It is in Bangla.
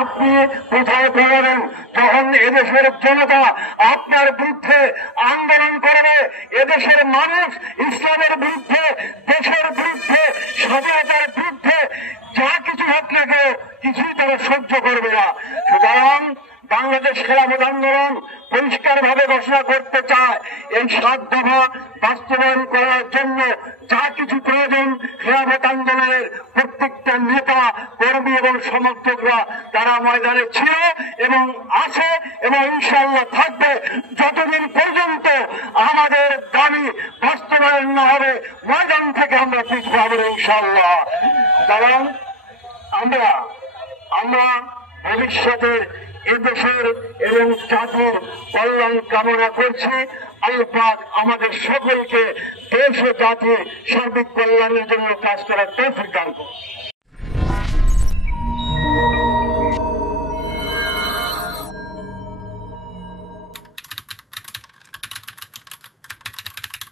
আপনি কোথায় পালাবেন? যখন এদেশের জনতা আপনার বিরুদ্ধে আন্দোলন করবে, এদেশের মানুষ ইসলামের বিরুদ্ধে, দেশের বিরুদ্ধে, স্বাধীনতার বিরুদ্ধে যা কিছু হোক না কেউ কিছুই তারা সহ্য করবে না। সুতরাং বাংলাদেশ খেলাফত আন্দোলন পরিষ্কার ভাবে ঘোষণা করতে চায়, এই 7 দফা বাস্তবায়ন করার জন্য যা কিছু প্রয়োজন খেলাফত আন্দোলনের প্রত্যেকটা নেতা কর্মী এবং সমর্থকরা তারা ময়দানে ছিল এবং আছে এবং ইনশাআল্লাহ থাকবে যতদিন পর্যন্ত আমাদের দাবি বাস্তবায়ন না হবে। ময়দান থেকে আমরা পিছু হব না ইনশাআল্লাহ। কারণ আমরা ভবিষ্যতে এদেশের এবং জাতির কল্যাণ কামনা করছি। আল্লাহ পাক আমাদের সকলকে দেশ ও জাতির সার্বিক কল্যাণের জন্য কাজ করার তৌফিক দান করুন।